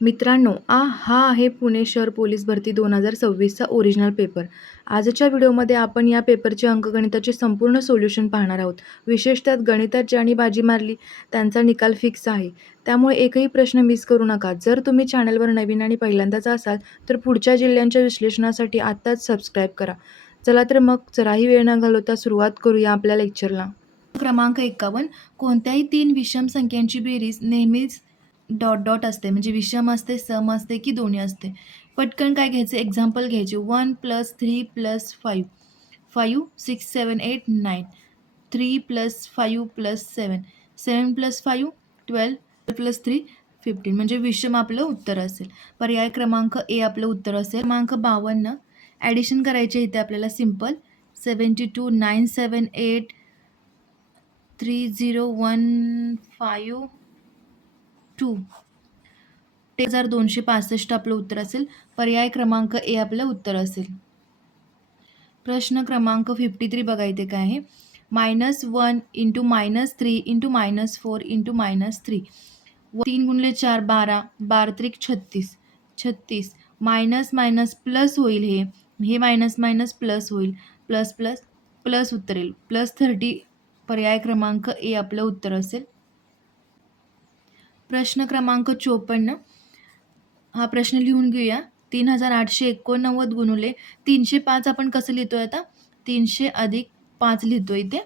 मित्रांनो, हा आहे पुणे शहर पोलीस भरती 2026चा ओरिजिनल पेपर. आजच्या व्हिडिओमध्ये आपण या पेपरचे अंकगणिताचे संपूर्ण सोल्युशन पाहणार आहोत. विशेषतः गणितात ज्यांनी बाजी मारली त्यांचा निकाल फिक्स आहे. त्यामुळे एकही प्रश्न मिस करू नका. जर तुम्ही चॅनलवर नवीन आणि पहिल्यांदाच असाल तर पुढच्या जिल्ह्यांच्या विश्लेषणासाठी आत्ताच सबस्क्राईब करा. चलाही वेळ न घालवता सुरुवात करूया आपल्या लेक्चरला. क्रमांक 51. कोणत्याही 3 विषम संख्यांची बेरीज नेहमीच डॉट डॉट असते, म्हणजे विषम असते, सम असते की दोन्ही असते. पटकन काय घ्यायचं, एक्झाम्पल घ्यायचे. 1 + 3 + 5, 5 6 7 8 9, 3 + 5 + 7, 7 + 5 12, 12 + 3 15, म्हणजे विषम आपलं उत्तर असेल. पर्याय क्रमांक ए आपलं उत्तर असेल. क्रमांक 52. ॲडिशन करायचे इथे आपल्याला सिम्पल. 72 978 3015 2 1265 आपलं उत्तर असेल. पर्याय क्रमांक ए आपलं उत्तर असेल. प्रश्न क्रमांक 53 बघा इथे काय आहे. -1 × -3 × -4 × -3, 3 × 4 12, 12 × 36, 36, मायनस मायनस प्लस होईल. हे मायनस मायनस प्लस होईल. प्लस प्लस प्लस उत्तर येईल. +30. पर्याय क्रमांक ए आपलं उत्तर असेल. प्रश्न क्रमांक 54. हा प्रश्न लिहून घेऊया. 3889 गुणुले 305 आपण कसं लिहितोय आता, 300 + 5 लिहितोय इथे.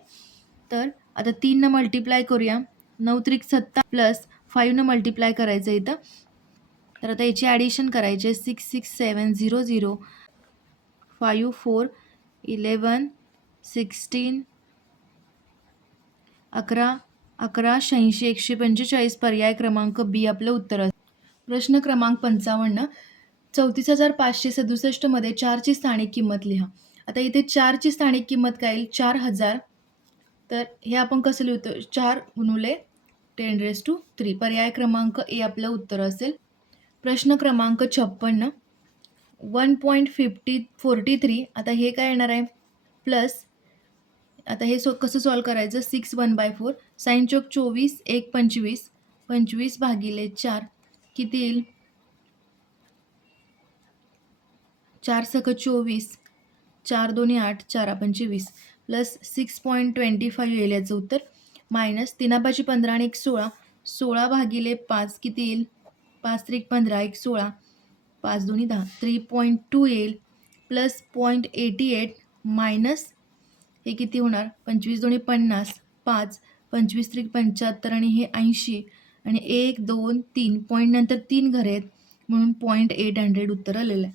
तर आता 3 न मल्टिप्लाय करूया. 9 × 7 प्लस 5 न मल्टिप्लाय करायचं इथं. तर आता याची ॲडिशन करायचे. 6 6 7 0 0, 5 4 11 16 11 11 86 145. पर्याय क्रमांक बी आपलं उत्तर असेल. प्रश्न क्रमांक 55. 34,567 मध्ये 4ची स्थानिक किंमत लिहा. आता इथे 4ची स्थानिक किंमत काय येईल, 4000. तर हे आपण कसं लिहितो, 4 × 10⁻³ पर्याय क्रमांक ए आपलं उत्तर असेल. प्रश्न क्रमांक 56. 1.43. आता हे काय येणार आहे, प्लस. आता हे कसं सॉल्व करायचं, 6 1/4, साइन चौक 24, 1 25, 25/4 किती येईल, 4 × 24, 4 2 8, 4 25, प्लस 6.25 येईल याचं उत्तर. मायनस 3 × 15 आणि 1 16, 16/5 किती येईल, 5 3 15, 1 16, 5 2 10, 3.2 येईल. प्लस 0.88 मायनस हे किती होणार, 25 2 50, 5 25 3 75 आणि हे 80 आणि 1 2 3 पॉईंट नंतर 3 घरे आहेत म्हणून 0.800 उत्तर आलेलं आहे.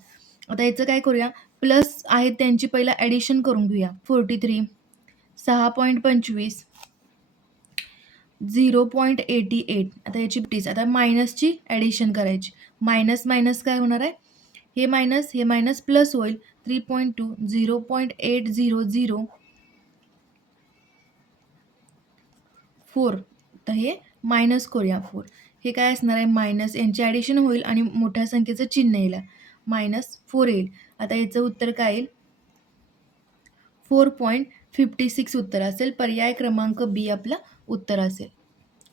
आता याचं काय करूया, प्लस आहेत त्यांची पहिला ॲडिशन करून घेऊया. 43, 6.25, 0.88. आता याची आता मायनसची ॲडिशन करायची. मायनस मायनस काय होणार आहे, हे मायनस प्लस होईल. 3.2 0.800 4. तर हे मायनस करूया 4. हे काय असणार आहे, मायनस, यांची ॲडिशन होईल आणि मोठ्या संख्येचं चिन्ह येईल, -4 येईल. आता याचं उत्तर काय येईल, 4.56 उत्तर असेल. पर्याय क्रमांक बी आपला उत्तर असेल.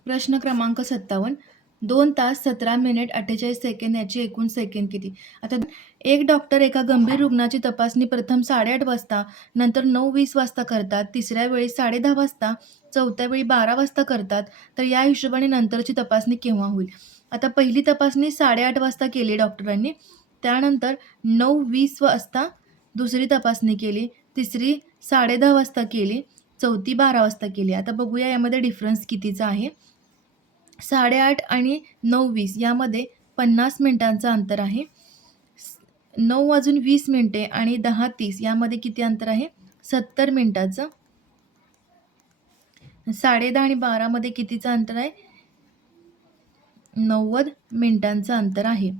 प्रश्न क्रमांक 57. 2 तास 17 मिनिट 48 सेकंद याची एकूण सेकंद किती. आता एक डॉक्टर एका गंभीर रुग्णाची तपासणी प्रथम 8:30 वाजता, नंतर 9:20 वाजता करतात, तिसऱ्या वेळी 10:30 वाजता, चौथ्या वेळी 12 वाजता करतात. तर या हिशोबाने नंतरची तपासणी केव्हा होईल. आता पहिली तपासणी 8:30 वाजता केली डॉक्टरांनी, त्यानंतर 9:20 वाजता दुसरी तपासणी केली, तिसरी 10:30 वाजता केली, चौथी 12 वाजता केली. आता बघूया यामध्ये डिफरन्स कितीचा आहे. 8:30 आणि 9:20 यामध्ये 50 मिनिटांचं अंतर आहे. 9:20 आणि 10:30 यामध्ये किती अंतर आहे, 70 मिनिटाचं. 10:30 आणि 12 मध्ये कितीचं अंतर आहे, 90 मिनिटांचं अंतर आहे.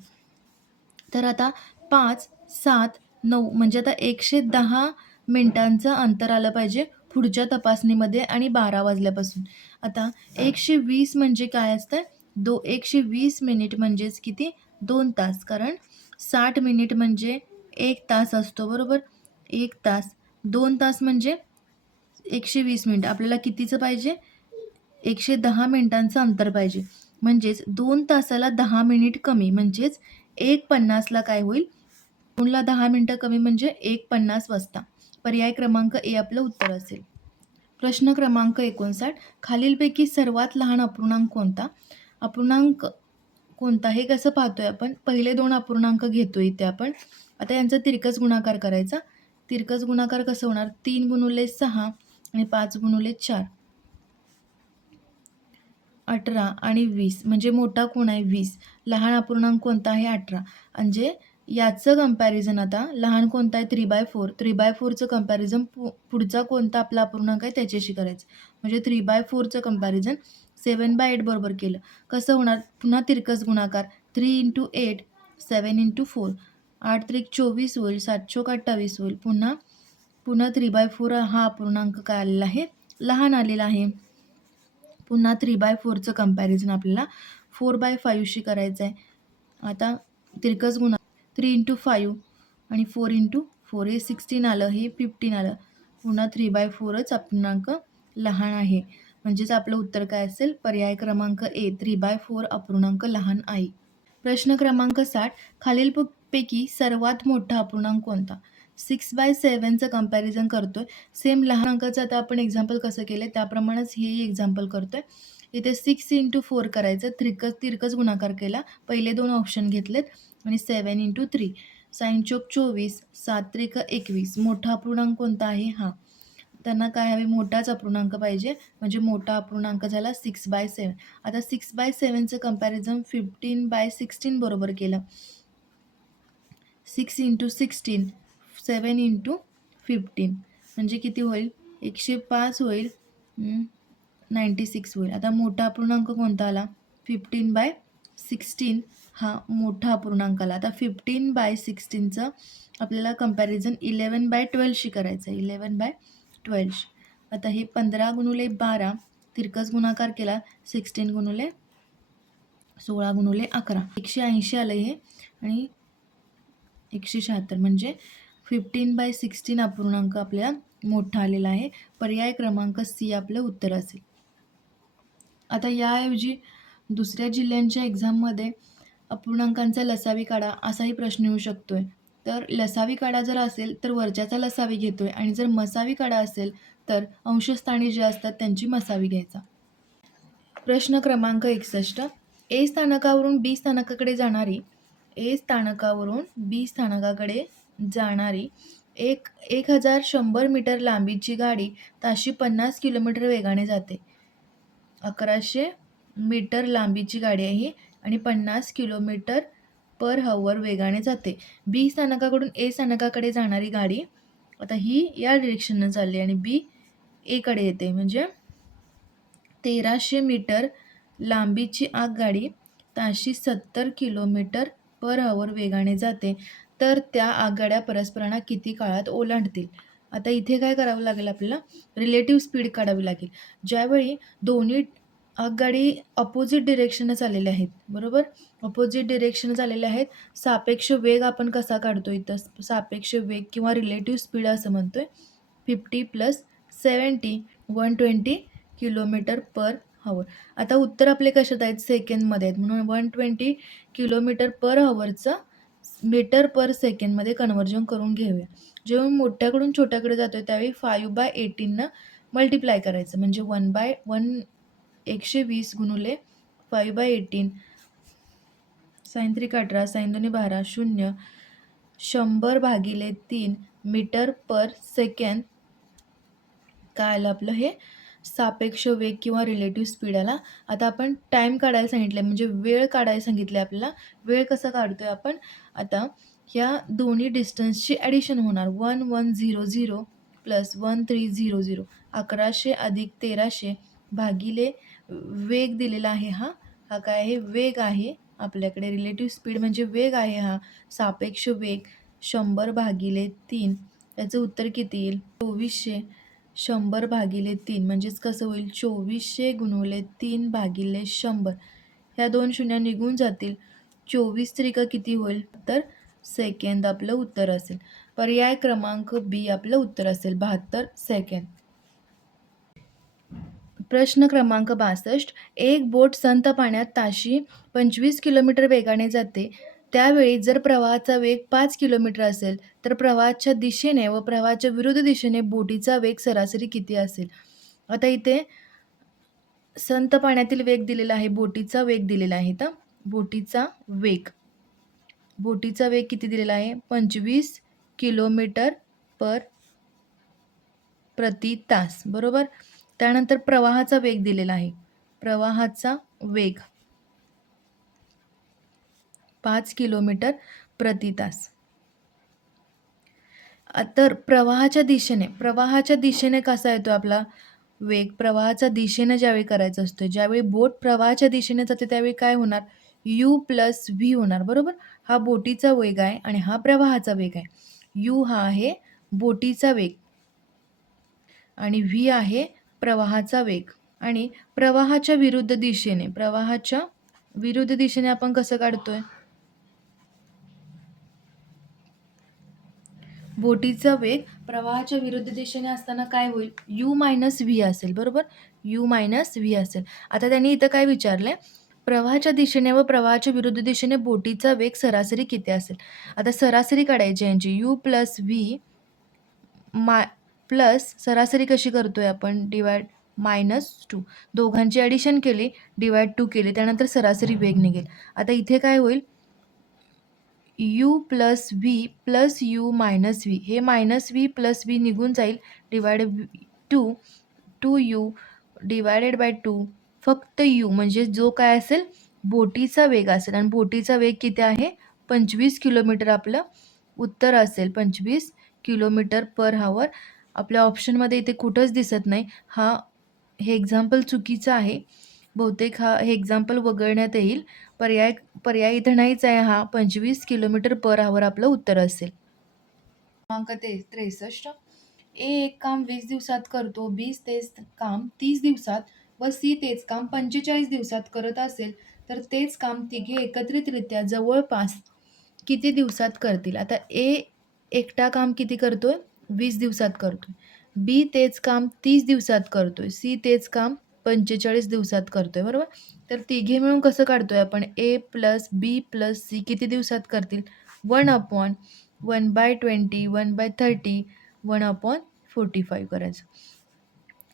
तर आता 5 7 9 म्हणजे आता 110 मिनिटांचं अंतर आलं पाहिजे पुढच्या तपासणीमध्ये आणि 12 वाजल्यापासून. आता 120 म्हणजे काय असतं, 120 मिनिट म्हणजेच किती, 2 तास. कारण 60 मिनिट म्हणजे 1 तास असतो, बरोबर. 1 तास, 2 तास म्हणजे 120 मिनिट. आपल्याला कितीचं पाहिजे, 110 मिनिटांचं अंतर पाहिजे. म्हणजेच 2 तासाला 10 मिनिट कमी म्हणजेच 1:50ला काय होईल? 2ला 10 मिनिटं कमी म्हणजे 1:50 वाजता. पर्याय क्रमांक ए आपलं उत्तर असेल. प्रश्न क्रमांक 59. खालीलपैकी सर्वात लहान अपूर्णांक कोणता? अपूर्णांक कोणता हे कसं पाहतोय आपण? पहिले 2 अपूर्णांक घेतोय इथे आपण. आता यांचा तिरकस गुणाकार करायचा. तिरकस गुणाकार कसं होणार? 3 गुणुले 6 आणि 5 गुणुले 4. 18 आणि 20 म्हणजे मोठा कोण आहे? 20. लहान अपूर्णांक कोणता आहे? 18. म्हणजे याचं कंपॅरिझन आता लहान कोणता आहे? 3/4. 3/4चं कंपॅरिझन पुढचा कोणता आपला अपूर्णांक आहे त्याच्याशी करायचं. म्हणजे 3/4चं कंपॅरिझन 7/8 बरोबर केलं. कसं होणार? पुन्हा तिरकस गुणाकार 3 × 8 7 × 4 8 त्रिक 24 होईल. 7 चोक 28 होईल. पुन्हा 3/4 हा अपूर्णांक काय आलेला आहे? लहान आलेला आहे. पुन्हा 3/4चं कंपॅरिझन आपल्याला 4/5शी करायचं आहे. आता तिरकस गुणाकार 3 × 5 आणि 4 × 4 हे 16 आलं, हे 15 आलं. पुन्हा 3/4च अपूर्णांक लहान आहे. म्हणजेच आपलं उत्तर काय असेल? पर्याय क्रमांक ए 3/4 अपूर्णांक लहान आहे. प्रश्न क्रमांक 60. खालीलपैकी सर्वात मोठा अपूर्णांक कोणता? 6/7चं कंपॅरिझन करतोय. सेम लहान अंकाचं आता आपण एक्झाम्पल कसं केलं त्याप्रमाणेच हेही एक्झाम्पल करतोय. इथे 6 × 4 करायचं. तिरकस गुणाकार केला. पहिले 2 ऑप्शन घेतलेत आणि 7 × 3 6 चोक 24 7 त्रिक 21. मोठा अपूर्णांक कोणता आहे? हा. त्यांना काय हवे? मोठाच अपूर्णांक पाहिजे. म्हणजे मोठा अपूर्णांक झाला 6/7. आता 6/7चं कंपॅरिझन 15/16 बरोबर केलं. 6 × 16 7 × 15 म्हणजे किती होईल? 105 होईल. 96 होईल. आता मोठा अपूर्णांक कोणता आला? 15/16 हा मोठा अपूर्णांक आला. आता 15/16चं आपल्याला कंपॅरिझन 11/12शी करायचं आहे. 11/12. आता हे 15 गुणुले 12 तिरकस गुणाकार केला. 16 गुणुले 16 गुणुले 11 180 आलं हे आणि 176 म्हणजे 15/16 अपूर्णांक आपल्याला मोठा आलेला आहे. पर्याय क्रमांक सी आपलं उत्तर असेल. आता याऐवजी दुसऱ्या जिल्ह्यांच्या एक्झाममध्ये अपूर्णांकांचा लसावी काढा असाही प्रश्न येऊ शकतोय. तर लसावी काढा जर असेल तर वरच्याचा लसावी घेतोय आणि जर मसावी काढा असेल तर अंशस्थानी जे असतात त्यांची मसावी घ्यायचा. प्रश्न क्रमांक 61. ए स्थानकावरून बी स्थानकाकडे जाणारी 1100 मीटर लांबीची गाडी ताशी 50 किलोमीटर वेगाने जाते. 1100 मीटर लांबीची गाडी आहे आणि 50 किलोमीटर/h वेगाने जाते. बी स्थानकाकडून ए स्थानकाकडे जाणारी गाडी आता ही या डिरेक्शननं चालली आणि बी एकडे येते. म्हणजे 1300 मीटर लांबीची आगगाडी ताशी 70 किलोमीटर/h वेगाने जाते. तर त्या आगगाड्या परस्परांना किती काळात ओलांडतील? आता इथे काय करावं लागेल आपल्याला? रिलेटिव्ह स्पीड काढावी लागेल. ज्यावेळी दोन्ही आगगाडी अपोजिट डिरेक्शनने चाललेल्या आहेत, बरोबर? अपोजिट डिरेक्शन चाललेल्या आहेत. सापेक्ष वेग आपण कसा काढतो इथं? सापेक्ष वेग किंवा रिलेटिव्ह स्पीड असं म्हणतोय. 50 + 70 120 किलोमीटर/h. आता उत्तर आपले कशात आहेत? सेकंदमध्ये आहेत. म्हणून 120 किलोमीटर/hचं मीटर/सेकंदमध्ये कन्व्हर्जन करून घेऊया. जेव्हा मोठ्याकडून छोट्याकडे जातोय त्यावेळी 5/18नं मल्टिप्लाय करायचं. म्हणजे 120 गुणुले 5/18 sin 3 18 sin 2 12 0 100/3 मीटर/सेकंद काय आलं आपलं? हे सापेक्ष वेग किंवा रिलेटिव्ह स्पीड आला. आता आपण टाईम काढायला सांगितलं आहे म्हणजे वेळ काढायला सांगितले आपल्याला. वेळ कसा काढतोय आपण? आता ह्या दोन्ही डिस्टन्सची ॲडिशन होणार. 1100 + 1300 1100 + 1300 भागिले वेग दिलेला आहे हा काय आहे? वेग आहे आपल्याकडे. रिलेटिव्ह स्पीड म्हणजे वेग आहे हा. सापेक्ष वेग 100/3 याचं उत्तर किती येईल? 2400. 100/3 म्हणजेच कसं होईल? 2400 गुणुले 3/100. ह्या 2 शून्य निघून जातील. 24 त्रिक किती होईल? तर सेकंद आपलं उत्तर असेल. पर्याय क्रमांक बी आपलं उत्तर असेल 72 सेकंद. प्रश्न क्रमांक 62. एक बोट संथ पाण्यात ताशी 25 किलोमीटर वेगाने जाते. त्यावेळी जर प्रवाहाचा वेग 5 किलोमीटर असेल, तर प्रवाहाच्या दिशेने व प्रवाहाच्या विरुद्ध दिशेने बोटीचा वेग सरासरी किती असेल? आता इथे संथ पाण्यातील वेग दिलेला आहे, बोटीचा वेग दिलेला आहे. तर बोटीचा वेग किती दिलेला आहे? 25 किलोमीटर पर प्रति तास, बरोबर. त्यानंतर प्रवाहाचा वेग दिलेला आहे. प्रवाहाचा वेग 5 किलोमीटर प्रति तास. तर प्रवाहाच्या दिशेने कसा येतो आपला वेग? प्रवाहाच्या दिशेने ज्यावेळी करायचा असतो, ज्यावेळी बोट प्रवाहाच्या दिशेने जाते त्यावेळी काय होणार? u प्लस व्ही होणार, बरोबर. हा बोटीचा वेग आहे आणि हा प्रवाहाचा वेग आहे. u हा आहे बोटीचा वेग आणि व्ही आहे प्रवाहाचा वेग. आणि प्रवाहाच्या विरुद्ध दिशेने आपण कसं काढतोय? बोटीचा वेग प्रवाहाच्या विरुद्ध दिशेने असताना काय होईल? u मायनस व्ही असेल, बरोबर. u मायनस व्ही असेल. आता त्यांनी इथं काय विचारलंय? प्रवाहाच्या दिशेने व प्रवाहाच्या विरुद्ध दिशेने बोटीचा वेग सरासरी किती असेल? आता सरासरी काढायची यांची. u प्लस व्ही प्लस सरासरी कशी करतोय आपण? डिवाइड -2. दोघांची ॲडिशन केली, डिवाइड 2 केली, त्यानंतर सरासरी वेग निघेल. आता इथे काय होईल? u plus V plus u minus V. हे मायनस व्ही प्लस व्ही निघून जाईल. Divide 2u divided by 2. फक्त u म्हणजे जो काय असेल? बोटीचा वेग असेल. आणि बोटीचा वेग किती आहे? 25 किलोमीटर आपलं उत्तर असेल. 25 किलोमीटर पर हॉवर. आपल्या ऑप्शनमध्ये इथे कुठंच दिसत नाही. हे एक्झाम्पल चुकीचं आहे. बहुतेक हे एक्झाम्पल वगळण्यात येईल. पर्याय इथं नाहीच आहे. हा 25 किलोमीटर पर हॉवर आपलं उत्तर असेल. क्रमांक 63. ए एक काम 20 दिवसात करतो, बी तेच काम 30 दिवसात व सी तेच काम 45 दिवसात करत असेल, तर तेच काम तिघे एकत्रितरित्या जवळपास किती दिवसात करतील? आता ए एकटा काम किती करतोय? 20 दिवसात करतोय. बी तेच काम 30 दिवसात करतोय. सी तेच काम 45 दिवसात करतोय, बरोबर. तर तिघे मिळून कसं काढतोय आपण? ए प्लस बी प्लस सी किती दिवसात करतील? 1/1/20, 1/30, 1/45 करायचं.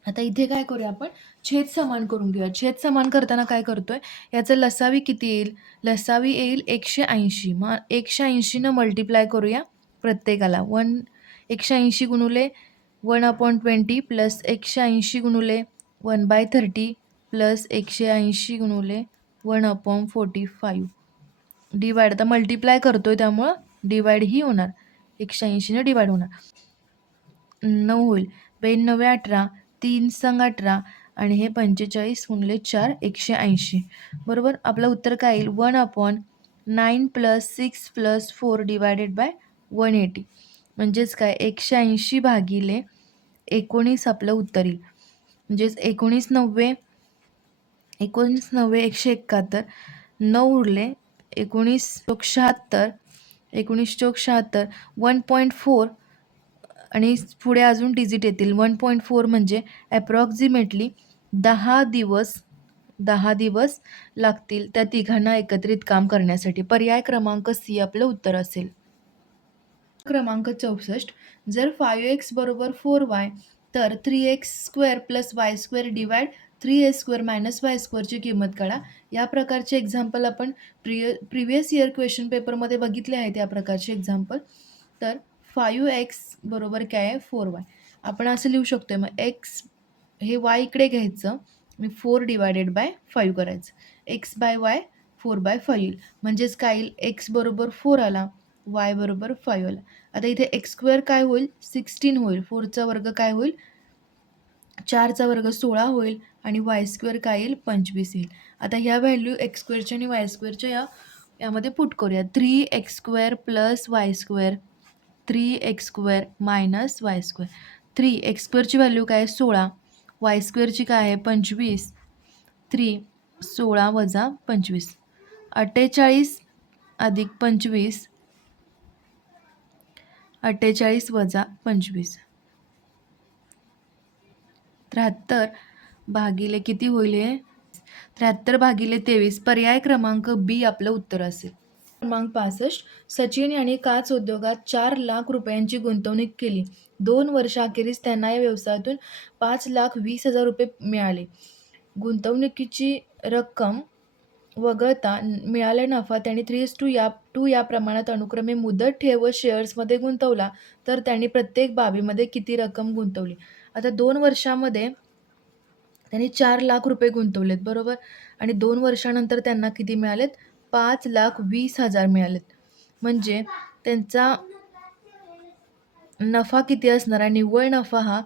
आता इथे काय करूया आपण? छेद समान करून घेऊया. छेद समान करताना काय करतोय? याचं लसावी किती येईल? लसावी येईल 180. मग 180 न मल्टिप्लाय करूया प्रत्येकाला. 180 गुणुले 1/20 प्लस 180 गुणुले 1/30 प्लस 180 गुणुले 1/45. डिवाइड. आता मल्टिप्लाय करतोय त्यामुळं डिवाइड ही होणार. 180 डिवाइड होणार. 9 होईल. 9 18, 3 संग 18 आणि हे 45 गुणिले 4 180. बरोबर. आपलं उत्तर काय येईल? 1/9 प्लस 6 प्लस 4 डिवायडेड बाय 180. म्हणजेच काय? 180 भागिले 19 आपलं उत्तर येईल. म्हणजेच 19 9 171. 9 उरले. 19 चोक 76. 19 चोक 76. 1.4 आणि पुढे अजून डिजिट येतील. 1.4 म्हणजे ॲप्रॉक्सिमेटली 10 दिवस लागतील त्या तिघांना एकत्रित काम करण्यासाठी. पर्याय क्रमांक सी आपलं उत्तर असेल. क्रमांक 64. जर 5x बरोबर 4y तर 3x² plus y² divide 3a² minus y² ची किंमत काढा. या प्रकारचे एक्झाम्पल आपण प्रिव्हियस इयर क्वेश्चन पेपरमध्ये बघितले आहेत. या प्रकारचे एक्झाम्पल. तर 5x बरोबर काय आहे? 4y. आपण असं लिहू शकतोय. मग x हे y इकडे घ्यायचं आणि 4 डिवायडेड बाय 5 करायचं. x बाय y 4/5 येईल. म्हणजेच काय येईल? x बरोबर 4 आला, y बरोबर 5 आला. आता इथे x² काय होईल? 16 होईल. 4चा वर्ग काय होईल? 4चा वर्ग 16 होईल आणि y² काय येईल? 25 येईल. आता ह्या व्हॅल्यू x² आणि y² यामध्ये पुट करूया. 3x² plus y² 3x² minus y². 3x² ची व्हॅल्यू काय आहे? 16. y² ची काय आहे? 25. 3 16 वजा 25. 48 अधिक 25. 48 वजा 25. 73 भागिले किती होईल हे 73 भागिले 23 पर्याय क्रमांक बी आपलं उत्तर असेल. क्रमांक 65 सचिन यांनी काच उद्योगात 4,00,000 रुपयांची गुंतवणूक केली. 2 वर्षाअखेरीस त्यांना या व्यवसायातून 5,20,000 रुपये मिळाले. गुंतवणुकीची रक्कम वगळता मिळालेला नफा त्यांनी 3:2 या प्रमाणात अनुक्रमे मुदत ठेव व शेअर्समध्ये गुंतवला, तर त्यांनी प्रत्येक बाबीमध्ये किती रक्कम गुंतवली? आता 2 वर्षामध्ये त्यांनी 4,00,000 रुपये गुंतवलेत, बरोबर? आणि 2 वर्षानंतर त्यांना किती मिळालेत? 5,20,000 मिळालेत. म्हणजे त्यांचा नफा किती असणार आहे? निव्वळ नफा हा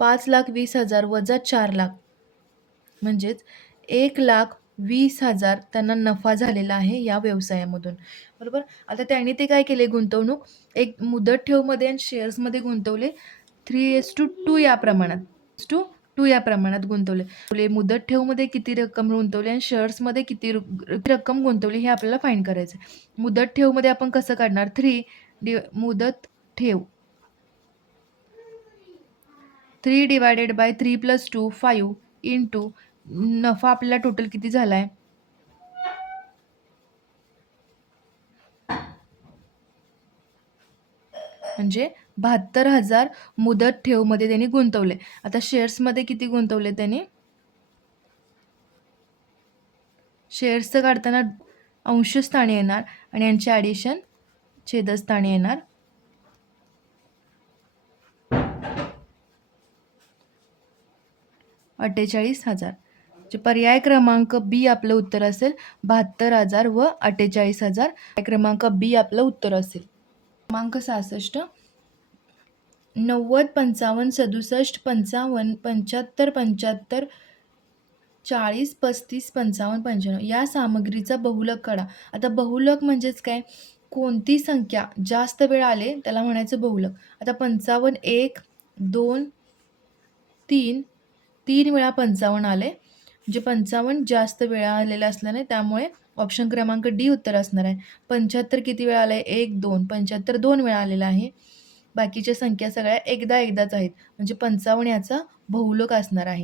5,20,000 वजा 4,00,000 म्हणजेच 1,20,000 त्यांना नफा झालेला आहे या व्यवसायामधून, बरोबर? आता त्यांनी ते काय केले? गुंतवणूक एक मुदत ठेवमध्ये आणि शेअर्समध्ये गुंतवले 3:2 या प्रमाणात 2 या प्रमाणात गुंतवले. मुदत ठेवमध्ये किती रक्कम गुंतवली आणि शेअर्समध्ये किती रक्कम गुंतवली हे आपल्याला फाइंड करायचं आहे. मुदत ठेवमध्ये आपण कसं काढणार? मुदत ठेव 3 डिवायडेड बाय 3 + 2 5 इंटू नफा आपल्याला टोटल किती झाला आहे? म्हणजे 72,000 मुदत ठेवमध्ये त्यांनी गुंतवले. आता शेअर्समध्ये किती गुंतवले त्यांनी? शेअर्सचं काढताना अंशस्थानी येणार आणि यांचे ॲडिशन छेदस्थानी येणार. $48,000. जे पर्याय क्रमांक बी आपलं उत्तर असेल 72,000 व 48,000. पर्याय क्रमांक बी आपलं उत्तर असेल. क्रमांक 66 90 55 67 55 75 75 40 35 55 95 या सामग्रीचा बहुलक काढा. आता बहुलक म्हणजेच काय? कोणती संख्या जास्त वेळा आले त्याला म्हणायचं बहुलक. आता 55 1 2 3 3 वेळा 55 आले, म्हणजे 55 जास्त वेळा आलेला असल्याने त्यामुळे ऑप्शन क्रमांक डी उत्तर असणार आहे. 75 किती वेळा आलं आहे? 1 2 75 2 वेळा आलेला आहे. बाकीच्या संख्या सगळ्या एकदाच आहेत, म्हणजे 55 याचा बहुलक असणार आहे.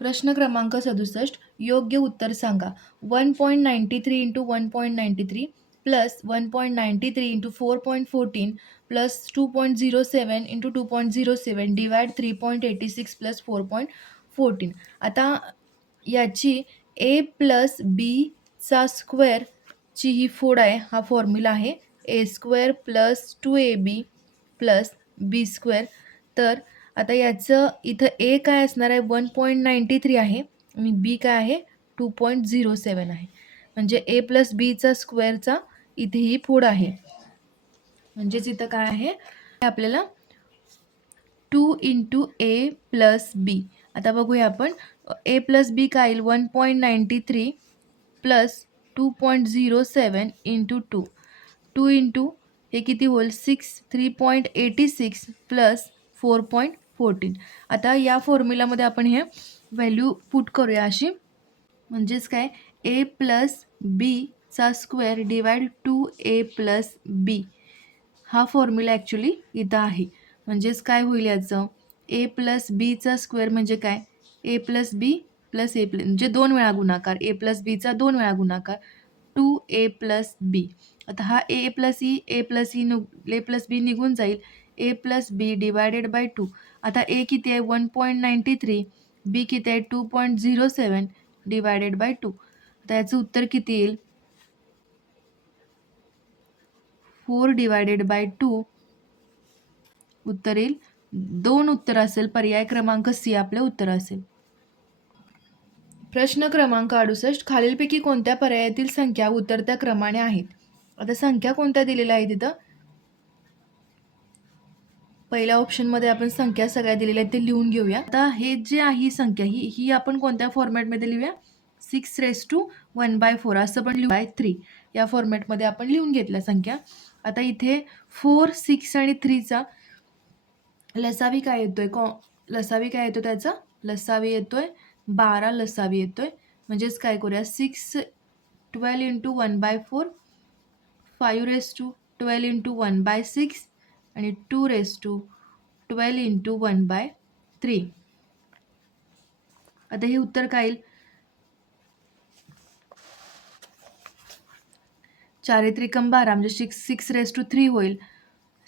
प्रश्न क्रमांक 67 योग्य उत्तर सांगा. 1.93 × 1.93 प्लस 1.93 × 4.14 प्लस 2.07 × 2.07 डिवाइड 3.86 प्लस 4.14. आता याची ए प्लस बी चा स्क्वेअरची ही फोड आहे, हा फॉर्म्युला आहे a² plus 2ab plus b². तर आता याचं इथं ए काय असणार आहे? 1.93 आहे आणि बी काय आहे? 2.07 आहे. म्हणजे ए प्लस बीचा स्क्वेअरचा इथे ही फोड आहे. म्हणजेच इथं काय आहे? आपल्याला 2 × a प्लस बी. आता बघूया आपण ए प्लस बी काय येईल? 1.93 प्लस 2.07 × 2. 2 × हे किती होईल? 3.86 प्लस 4.14. आता या फॉर्म्युलामध्ये आपण हे व्हॅल्यू पुट करूया अशी. म्हणजेच काय? ए प्लस बीचा स्क्वेअर डिवाइड 2a प्लस बी हा फॉर्म्युला ॲक्च्युली इथं आहे. म्हणजेच काय होईल याचं? ए प्लस बीचा स्क्वेअर म्हणजे काय? ए प्लस बी प्लस ए प्लस म्हणजे 2 वेळा गुणाकार. ए प्लस बीचा 2 वेळा गुणाकार 2a प्लस बी. आता हा ए प्लस बी निघून जाईल. ए प्लस बी डिवायडेड बाय 2. आता ए किती आहे? 1.93. बी किती आहे? 2.07 डिवायडेड बाय 2. आता याचं उत्तर किती येईल? 4 डिवायडेड बाय 2 उत्तर येईल 2 उत्तर असेल. पर्याय क्रमांक सी आपले उत्तर असेल. प्रश्न क्रमांक 68 खालीलपैकी कोणत्या पर्यायातील संख्या उतरत्या क्रमाने आहेत? आता संख्या कोणत्या दिलेल्या आहेत तिथं? पहिल्या ऑप्शनमध्ये आपण संख्या सगळ्या दिलेल्या आहेत ते लिहून घेऊया. आता हे जे आहे ही संख्या ही आपण कोणत्या फॉर्मॅटमध्ये लिहूया? 6⁻⁴ असं पण लिहू बाय 3 या फॉर्मॅटमध्ये आपण लिहून घेतल्या संख्या. आता इथे 4, 6 आणि 3चा लसावी काय येतोय? लसावी काय येतो त्याचा? लसावी येतोय 12 लसावी येतोय. म्हणजेच काय करूया? 6 12 × 1/4 5⁻12 × 1/6 आणि 2⁻12 × 1/4 3. आता हे उत्तर काय येईल? 4 त्रिकम 12 म्हणजे 6^3 होईल.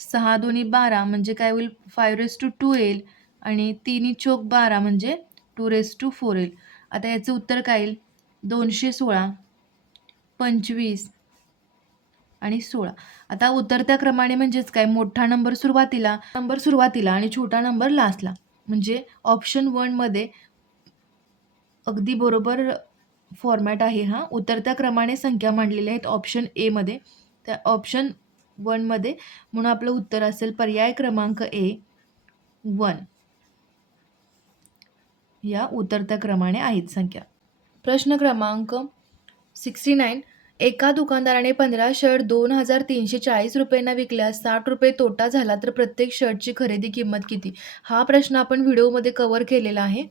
6 दोन्ही 12 म्हणजे काय होईल? 5^2 येईल. आणि 3 चोक 12 म्हणजे 2^4 येईल. आता याचं उत्तर काय येईल? 216, 25 आणि 16. आता उतरत्या क्रमाने म्हणजेच काय? मोठा नंबर सुरुवातीला आणि छोटा नंबर लास्टला. म्हणजे ऑप्शन 1 मध्ये अगदी बरोबर फॉर्मॅट आहे हा. उतरत्या क्रमाने संख्या मांडलेल्या आहेत ऑप्शन ए मध्ये. त्या ऑप्शन 1 मध्ये, म्हणून आपलं उत्तर असेल पर्याय क्रमांक ए 1. या उतरत्या क्रमाने आहेत संख्या. प्रश्न क्रमांक 69. एका दुकानदाराने 15 शर्ट 2,340 रुपयांना विकल्यास 60 रुपये तोटा झाला तर प्रत्येक शर्टची खरेदी किंमत किती? हा प्रश्न आपण व्हिडिओमध्ये कव्हर केलेला आहे.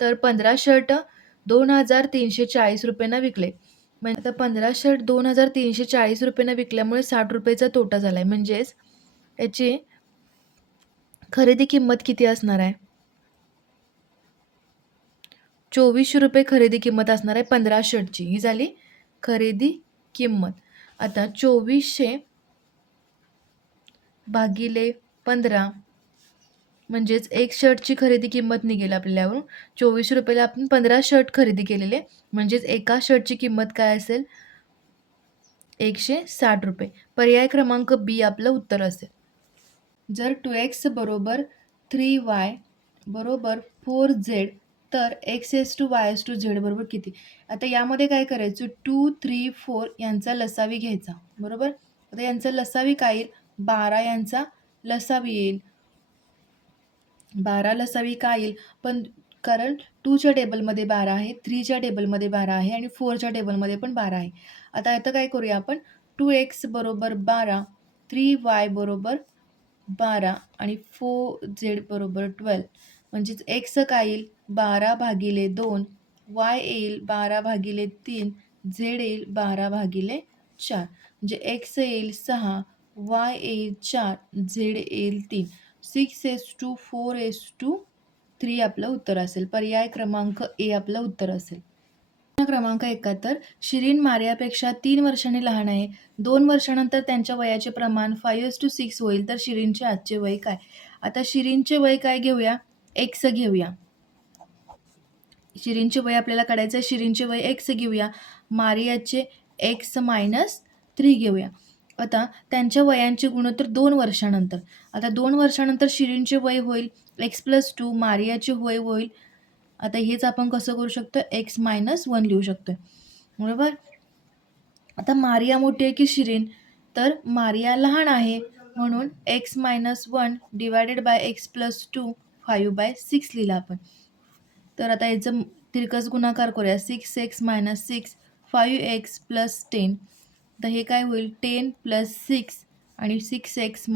तर 15 शर्ट 2,340 रुपयांना विकले. म्हणजे आता 15 शर्ट 2,340 रुपयांना विकल्यामुळे 60 रुपयेचा तोटा झाला आहे. म्हणजेच याची खरेदी किंमत किती असणार आहे? 2400 रुपये खरेदी किंमत असणार आहे 15 शर्टची. ही झाली खरेदी किंमत. आता 2400 भागिले 15 म्हणजेच एक शर्टची खरेदी किंमत निघेल आपल्यावरून. 2400 रुपयाला आपण 15 शर्ट खरेदी केलेले, म्हणजेच एका शर्टची किंमत काय असेल? 160 रुपये. पर्याय क्रमांक बी आपलं उत्तर असेल. जर 2x बरोबर 3y बरोबर 4z तर x⁻y⁻z बरोबर किती? आता यामध्ये काय करायचं? 2, 3, 4 यांचा लसावी घ्यायचा, बरोबर? आता यांचा लसावी काय येईल? 12 यांचा लसावी येईल. 12 लसावी काय येईल? पण कारण 2च्या टेबलमध्ये 12 आहे, 3च्या टेबलमध्ये 12 आहे आणि 4च्या टेबलमध्ये पण 12 आहे. आता आता काय करूया आपण? 2x बरोबर 12, 3y बरोबर 12 आणि 4z बरोबर 12. म्हणजेच x काय येईल? 12/2, y येईल 12/3, z येईल 12/4. म्हणजे x येईल 6, y येईल 4, z येईल 3. 6:4:3 आपलं उत्तर असेल. पर्याय क्रमांक ए आपलं उत्तर असेल. प्रश्न क्रमांक 71. शिरीन मारियापेक्षा 3 वर्षांनी लहान आहे. 2 वर्षानंतर त्यांच्या वयाचे प्रमाण 5:6 होईल तर शिरीनचे आजचे वय काय? आता शिरीनचे वय काय घेऊया? x घेऊया. शिरीनचे वय आपल्याला काढायचं आहे. शिरीनचे वय x घेऊया. मारियाचे x-3 घेऊया. आता त्यांच्या वयांचे गुणोत्तर 2 वर्षानंतर. आता 2 वर्षानंतर शिरीनचे वय होईल x+2, मारियाचे वय होईल. आता हेच आपण कसं करू शकतो? x-1 लिहू शकतो, बरोबर? आता मारिया मोठी आहे की शिरीन? तर मारिया लहान आहे, म्हणून x-1 डिवायडेड बाय x+2 5/6 लिहिला आपण. तर आता याचं तिरकस गुणाकार करूया. 6x - 6 5x + 10. तर हे काय होईल? 10 + 6 आणि 6x -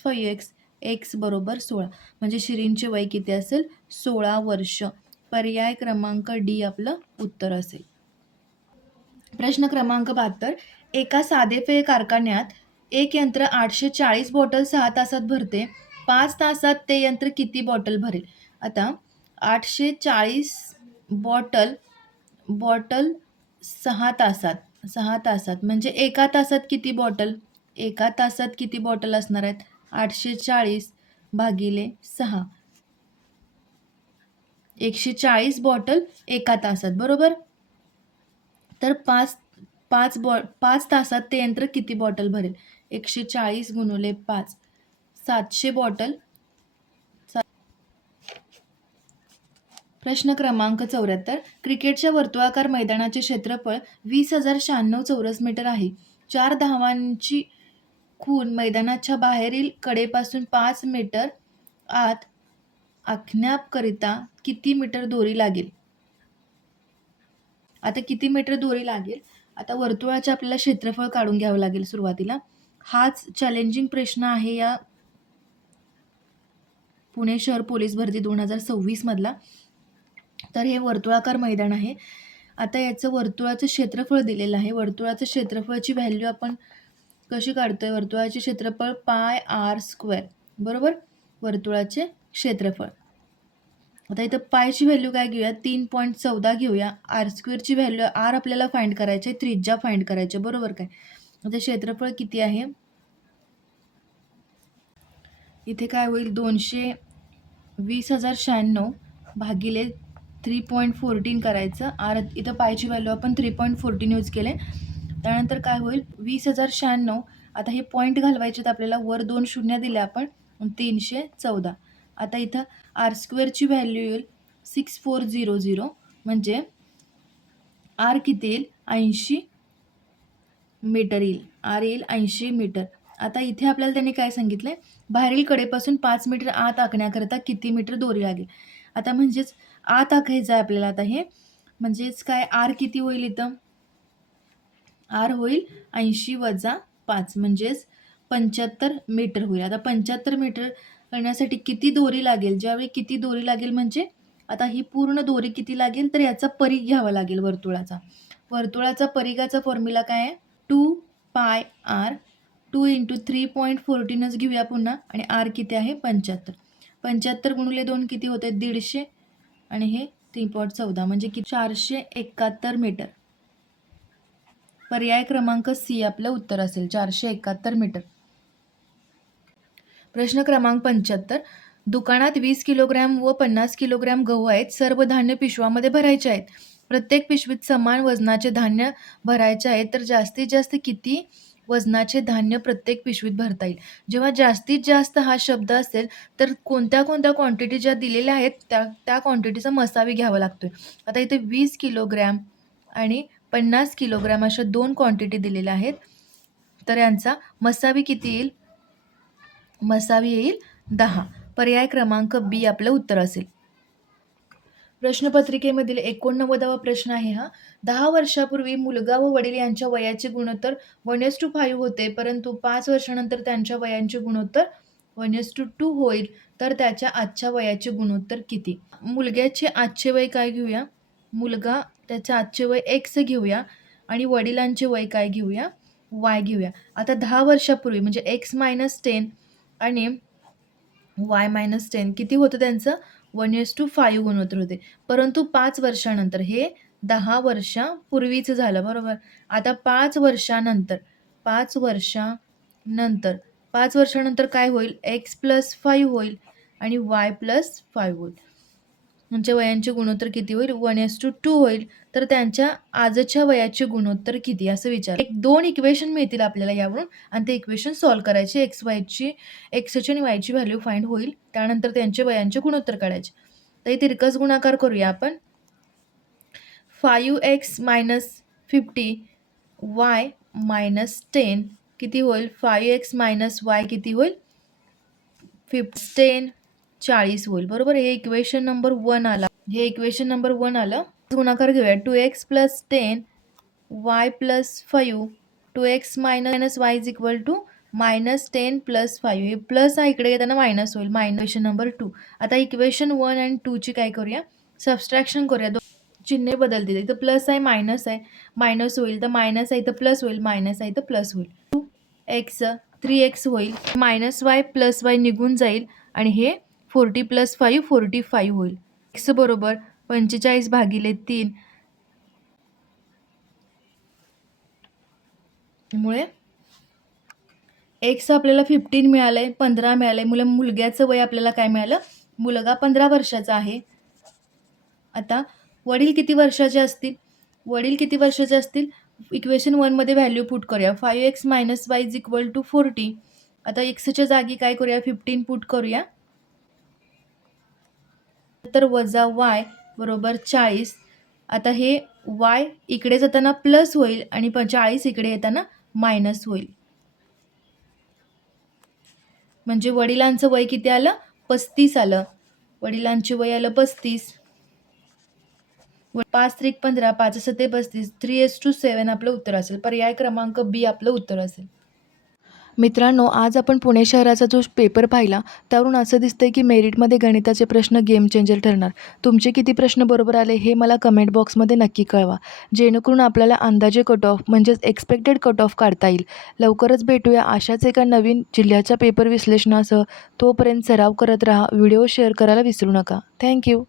5x, x बरोबर 16. म्हणजे शिरीनचे वय किती असेल? 16 वर्ष. पर्याय क्रमांक डी आपलं उत्तर असेल. प्रश्न क्रमांक 72. एका साधेपेय कारखान्यात एक यंत्र 840 बॉटल 6 तासात भरते. 5 तासात ते यंत्र किती बॉटल भरेल? आता 840 बॉटल 6 तासात म्हणजे एका तासात किती बॉटल? एका तासात किती बॉटल असणार आहेत? 840 भागिले 6. 140 बॉटल एका तासात, बरोबर? तर 5 तासात ते यंत्र किती बॉटल भरेल? 140 गुणिले 5, 700 बॉटल. प्रश्न क्रमांक 74. क्रिकेटच्या वर्तुळाकार मैदानाचे क्षेत्रफळ 20,096 चौरस मीटर आहे. 4 धावांची खूण मैदानाच्या बाहेरील कडेपासून 5 मीटर आत आखण्याकरिता किती मीटर दोरी लागेल? आता किती मीटर दोरी लागेल? आता वर्तुळाचे आपल्याला क्षेत्रफळ काढून घ्यावं लागेल सुरुवातीला. हाच चॅलेंजिंग प्रश्न आहे या पुणे शहर पोलीस भरती 2026 मधला. तर हे वर्तुळाकार मैदान आहे. आता याचं वर्तुळाचं क्षेत्रफळ दिलेलं आहे. वर्तुळाचं क्षेत्रफळची व्हॅल्यू आपण कशी काढतोय? वर्तुळाचे क्षेत्रफळ πr², बरोबर? वर्तुळाचे क्षेत्रफळ आता इथं पायची व्हॅल्यू काय घेऊया, 3.14 घेऊया. आर स्क्वेअरची व्हॅल्यू, आर आपल्याला फाइंड करायचे, त्रिज्या फाइंड करायचे, बरोबर काय. आता क्षेत्रफळ किती आहे, इथे काय होईल, 220,096 भागिले 3.14 करायचं. आर इथं पायची व्हॅल्यू आपण 3.14 यूज केले. त्यानंतर काय होईल, 20,096. आता हे पॉईंट घालवायचे आपल्याला, वर 2 शून्य दिले आपण, 314. आता इथं आर स्क्वेअरची व्हॅल्यू येईल 6400, म्हणजे आर किती येईल, 80 मीटर येईल. आर येईल 80 मीटर. आता इथे आपल्याला त्यांनी काय सांगितलंय, बाहेरील कडेपासून 5 मीटर आत आखण्याकरता किती मीटर दोरी लागेल. आता म्हणजेच आत आखायचं आहे आपल्याला. आता हे म्हणजेच काय, आर किती होईल, इथं आर होईल 80 वजा 5 म्हणजेच 75 मीटर होईल. आता 75 मीटर करण्यासाठी किती दोरी लागेल, ज्यावेळी किती दोरी लागेल म्हणजे आता ही पूर्ण दोरी किती लागेल, तर याचा परीघ घ्यावा लागेल वर्तुळाचा. वर्तुळाचा परिघाचा फॉर्म्युला काय आहे, 2πr. 2 × 3.14च घेऊया पुन्हा, आणि आर किती आहे 75. 75 गुणिले 2 किती होते, 150, आणि हे 3.14 म्हणजे किती, 471 मीटर. पर्याय क्रमांक सी आपलं उत्तर असेल, 471 मीटर. प्रश्न क्रमांक 75. दुकानात 20 किलोग्रॅम व 50 किलोग्रॅम गहू आहेत. सर्व धान्य पिशवामध्ये भरायचे आहेत. प्रत्येक पिशवीत समान वजनाचे धान्य भरायचे आहे, तर जास्तीत जास्त किती वजनाचे धान्य प्रत्येक पिशवीत भरता येईल. जेव्हा जास्तीत जास्त हा शब्द असेल, तर कोणत्या कोणत्या क्वांटिटी ज्या दिलेल्या आहेत त्या क्वांटिटीचा मसावी घ्यावा लागतोय. आता इथे 20 किलोग्रॅम आणि 50 किलोग्रॅम अशा 2 क्वांटिटी दिलेल्या आहेत, तर यांचा मसावी किती येईल, मसावी येईल 10. पर्याय क्रमांक बी आपलं उत्तर असेल. प्रश्नपत्रिकेमधील 89वा प्रश्न आहे हा. 10 वर्षापूर्वी मुलगा व वडील यांच्या वयाचे गुणोत्तर 1:5 होते, परंतु 5 वर्षानंतर त्यांच्या वयांचे गुणोत्तर 1:2 होईल, तर त्याच्या आजच्या वयाचे गुणोत्तर किती. मुलग्याचे आजचे वय काय घेऊया, मुलगा त्याचे आजचे वय x घेऊया, आणि वडिलांचे वय काय घेऊया, y घेऊया. आता 10 वर्षापूर्वी म्हणजे x - 10 आणि y - 10 किती होतं त्यांचं, 1:5 गुणोत्तर होते. परंतु 5 वर्षानंतर, हे 10 वर्षापूर्वीचं झालं, बरोबर. आता 5 वर्षानंतर काय होईल, x + 5 होईल आणि y + 5 होईल. त्यांच्या वयांचे गुणोत्तर किती होईल, 1:2 होईल, तर त्यांच्या आजच्या वयाचे गुणोत्तर किती, असं विचार. 2 इक्वेशन मिळतील आपल्याला यावरून, आणि ते इक्वेशन सॉल्व्ह करायचे. एक्सची आणि वायची व्हॅल्यू फाइंड होईल, त्यानंतर त्यांचे वयांचे गुणोत्तर काढायचे. तर हे तिरकस गुणाकार करूया आपण. 5x - 50 y - 10 किती होईल, 5x - y किती होईल, 10 40 होईल, बरोबर. हे इक्वेशन नंबर 1 आलं. गुणाकार घेऊया. 2x + 10 y + 5. 2x - y = -10 + 5. हे प्लस आहे, इकडे येताना मायनस होईल, इक्वेशन नंबर 2. आता इक्वेशन 1 आणि 2 ची काय करूया, सबस्ट्रॅक्शन करूया. चिन्ह बदलतील, इथं प्लस आहे मायनस आहे, मायनस होईल, तर मायनस आहे इथं प्लस होईल, मायनस आहे इथं प्लस होईल. 2x 3x होईल, -y + y निघून जाईल, आणि हे 40 + 5 45 होईल. x बरोबर 45 भागिले 3, त्यामुळे x आपल्याला 15 मिळालंय, 15 मिळालंय. मुलग्याचं वय आपल्याला काय मिळालं, मुलगा 15 वर्षाचा आहे. आता वडील किती वर्षाचे असतील, इक्वेशन 1 मध्ये व्हॅल्यू पुट करूया. 5x - y = 40. आता एक्सच्या जागी काय करूया, 15 पुट करूया, तर वजा y बरोबर 40. आता हे y इकडे जाताना प्लस होईल, आणि 40 इकडे येताना मायनस होईल. म्हणजे वडिलांचं वय किती आलं, 35 आलं. वडिलांचे वय आलं 35. 5 त्रिक 15, 5 7 35, 3:7 आपलं उत्तर असेल. पर्याय क्रमांक बी आपलं उत्तर असेल. मित्रांनो, आज आपण पुणे शहराचा जो पेपर पाहिला, त्यावरून असं दिसतंय की मेरिटमध्ये गणिताचे प्रश्न गेम चेंजर ठरणार. तुमचे किती प्रश्न बरोबर आले हे मला कमेंट बॉक्समध्ये नक्की कळवा, जेणेकरून आपल्याला अंदाजे कट ऑफ म्हणजेच एक्सपेक्टेड कट ऑफ काढता येईल. लवकरच भेटूया अशाच एका नवीन जिल्ह्याच्या पेपर विश्लेषणासह. तोपर्यंत सराव करत राहा. व्हिडिओ शेअर करायला विसरू नका. थँक्यू.